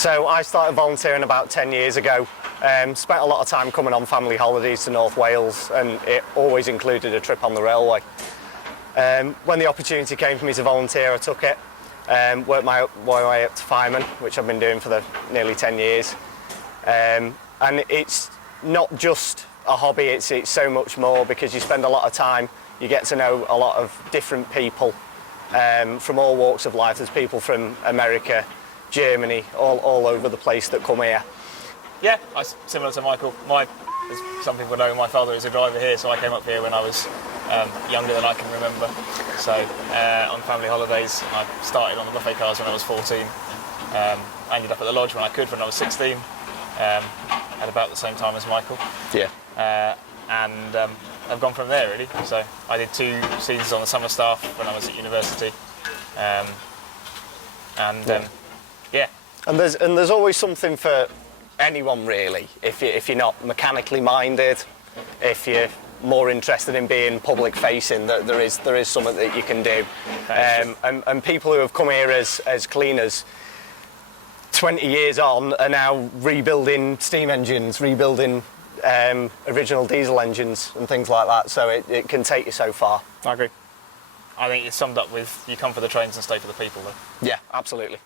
So I started volunteering about 10 years ago. Spent a lot of time coming on family holidays to North Wales, and it always included a trip on the railway. When the opportunity came for me to volunteer, I took it. Worked my way up to fireman, which I've been doing for nearly 10 years. And it's not just a hobby, it's so much more, because you spend a lot of time, you get to know a lot of different people from all walks of life. There's people from America, Germany, all over the place that come here. Yeah, similar to Michael. As some people know, my father is a driver here, so I came up here when I was younger than I can remember. So on family holidays, I started on the buffet cars when I was 14. I ended up at the lodge when I could, when I was 16, at about the same time as Michael. Yeah. And I've gone from there, really. So I did 2 seasons on the summer staff when I was at university. Yeah. And there's always something for anyone, really. If you're not mechanically minded, if you're more interested in being public facing, that there is something that you can do. And people who have come here as cleaners 20 years on are now rebuilding steam engines, rebuilding original diesel engines and things like that, so it can take you so far. I agree. I think it's summed up with, you come for the trains and stay for the people, though. Yeah, absolutely.